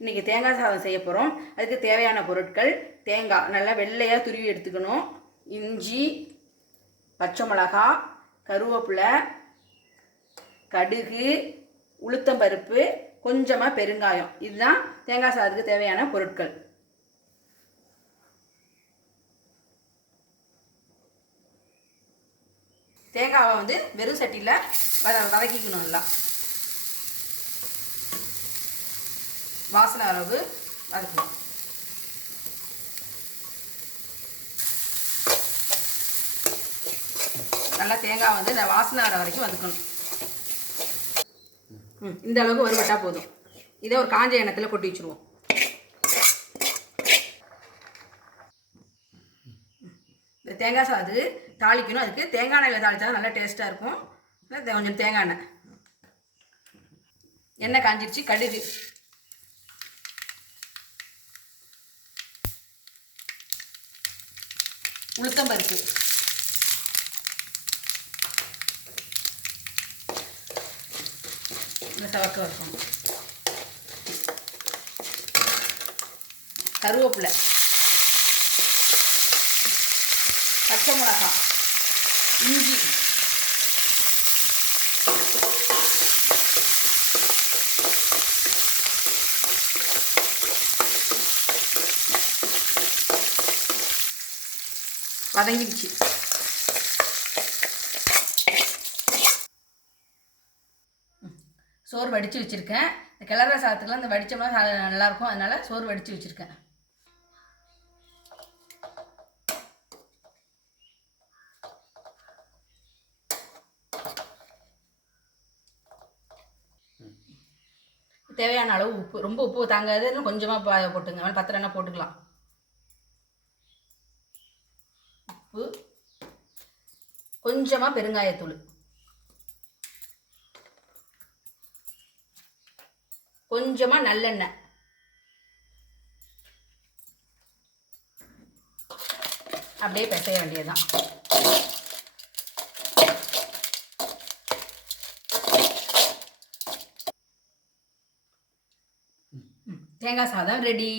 இன்றைக்கி தேங்காய் சாதம் செய்ய போகிறோம். அதுக்கு தேவையான பொருட்கள்: தேங்காய் நல்லா வெள்ளையாக துருவி எடுத்துக்கணும், இஞ்சி, பச்சை மிளகா, கருவேப்பிலை, கடுகு, உளுத்தம்பருப்பு, கொஞ்சமாக பெருங்காயம். இதுதான் தேங்காய் சாதத்துக்கு தேவையான பொருட்கள். தேங்காவை வெறும் சட்டியில் வதக்கிக்கணும். நல்லா வாசனை அளவு வதக்கணும். நல்லா தேங்காய் வாசனை வர வரைக்கும் வதக்கணும். இந்த அளவுக்கு வறுபட்டால் போதும். இதை ஒரு காஞ்ச எண்ணத்தில் கொட்டி வச்சுருவோம். இந்த தேங்காய் சாது தாளிக்கணும். அதுக்கு தேங்காய் எண்ணெயில் தாளித்தா நல்லா டேஸ்ட்டாக இருக்கும். கொஞ்சம் தேங்காய் எண்ணெய் காஞ்சிருச்சு. கடுகு, உளுத்தம்பருப்பு, இந்த சவக்க வைக்கணும். கருவேப்பிலை, பச்சை மிளகாய், இஞ்சி, வதங்கிடுச்சு. சோறு வடித்து வச்சுருக்கேன். இந்த கிளற சாதத்துக்குலாம் இந்த வடித்தோம்னா நல்லாயிருக்கும். அதனால் சோறு வடித்து வச்சுருக்கேன். தேவையான அளவு உப்பு. ரொம்ப உப்பு தாங்காதுன்னு கொஞ்சமாக போட்டுங்க. பத்திரம்னா போட்டுக்கலாம். உப்பு, கொஞ்சமாக பெருங்காயத்தூள், கொஞ்சமாக நல்லெண்ணெய், அப்படியே பிசைய வேண்டியதுதான். தேங்காய் சாதம் ரெடி.